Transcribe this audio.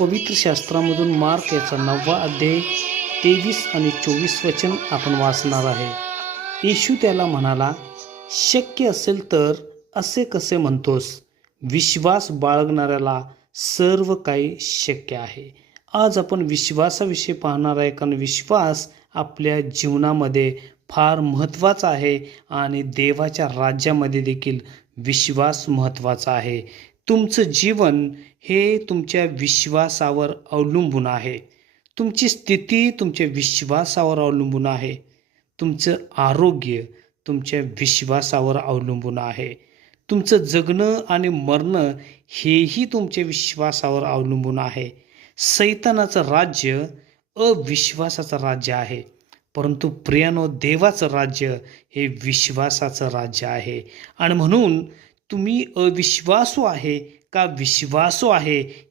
पवित्र शास्त्रामधून मार्क याचा 9वा अध्याय 23 आणि 24 वचन आपण वाचणार आहे. येशू त्याला म्हणाला, शक्य असेल तर असे कसे म्हणतोस? विश्वास बाळगणाऱ्याला सर्व काही शक्य आहे. आज आपण विश्वासाविषयी पाहणार आहे, कारण विश्वास आपल्या जीवनामध्ये फार महत्त्वाचा आहे आणि देवाच्या राज्यामध्ये देखील विश्वास महत्त्वाचा आहे. तुमचं जीवन हे तुमच्या विश्वासावर अवलंबून आहे. तुमची स्थिती तुमच्या विश्वासावर अवलंबून आहे. तुमचं आरोग्य तुमच्या विश्वासावर अवलंबून आहे. तुमचं जगणं आणि मरणं हेही तुमच्या विश्वासावर अवलंबून आहे. सैतानाचं राज्य अविश्वासाचं राज्य आहे, परंतु प्रियानो, देवाचं राज्य हे विश्वासाचं राज्य आहे. आणि म्हणून तुम्ही अविश्वासू आहे का विश्वासू आहे,